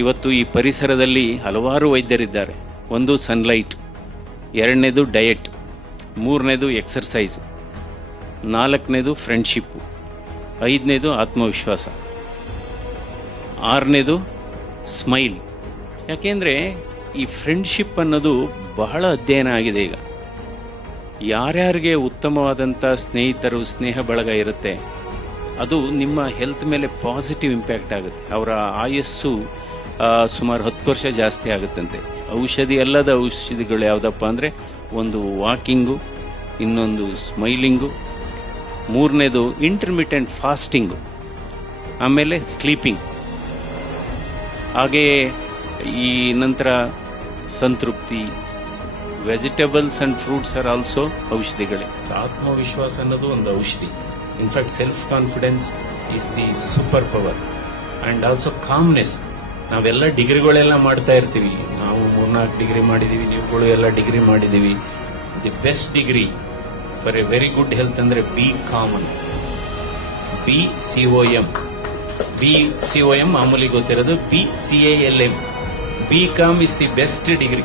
ಇವತ್ತು ಈ ಪರಿಸರದಲ್ಲಿ ಹಲವಾರು ವೈದ್ಯರಿದ್ದಾರೆ. ಒಂದು ಸನ್ಲೈಟ್, ಎರಡನೇದು ಡಯಟ್, ಮೂರನೇದು ಎಕ್ಸರ್ಸೈಸು, ನಾಲ್ಕನೇದು ಫ್ರೆಂಡ್ಶಿಪ್ಪು, ಐದನೇದು ಆತ್ಮವಿಶ್ವಾಸ, ಆರನೇದು ಸ್ಮೈಲ್. ಯಾಕೆಂದರೆ ಈ ಫ್ರೆಂಡ್ಶಿಪ್ ಅನ್ನೋದು ಬಹಳ ಅಧ್ಯಯನ ಆಗಿದೆ. ಈಗ ಯಾರ್ಯಾರಿಗೆ ಉತ್ತಮವಾದಂಥ ಸ್ನೇಹಿತರು, ಸ್ನೇಹ ಬಳಗ ಇರುತ್ತೆ, ಅದು ನಿಮ್ಮ ಹೆಲ್ತ್ ಮೇಲೆ ಪಾಸಿಟಿವ್ ಇಂಪ್ಯಾಕ್ಟ್ ಆಗುತ್ತೆ. ಅವರ ಆಯಸ್ಸು ಸುಮಾರು 10 ವರ್ಷ ಜಾಸ್ತಿ ಆಗುತ್ತಂತೆ. ಔಷಧಿ ಅಲ್ಲದ ಔಷಧಿಗಳು ಯಾವುದಪ್ಪ ಅಂದರೆ, ಒಂದು ವಾಕಿಂಗು, ಇನ್ನೊಂದು ಸ್ಮೈಲಿಂಗು, ಮೂರನೇದು ಇಂಟರ್ಮಿಟೆಂಟ್ ಫಾಸ್ಟಿಂಗು, ಆಮೇಲೆ ಸ್ಲೀಪಿಂಗ್, ಹಾಗೆಯೇ ಈ ನಂತರ ಸಂತೃಪ್ತಿ. Vegetables and fruits are also ಔಷಧಿಗಳೇ. ಆತ್ಮವಿಶ್ವಾಸ ಅನ್ನೋದು ಒಂದು ಔಷಧಿ. In fact self confidence is the super power and also calmness. ನಾವೆಲ್ಲ ಡಿಗ್ರಿಗಳೆಲ್ಲ ಮಾಡ್ತಾ ಇರ್ತೀವಿ. ನಾವು 3-4 ಡಿಗ್ರಿ ಮಾಡಿದೀವಿ, ನೀವುಗಳು ಎಲ್ಲ ಡಿಗ್ರಿ ಮಾಡಿದೀವಿ. The best degree for A very good health ಅಂದ್ರೆ ಬಿ ಕಾಮನ್, BCOM. BCOM ಮಾಮೂಲಿ ಗೊತ್ತಿರೋದು, BCALM. B com is the best degree.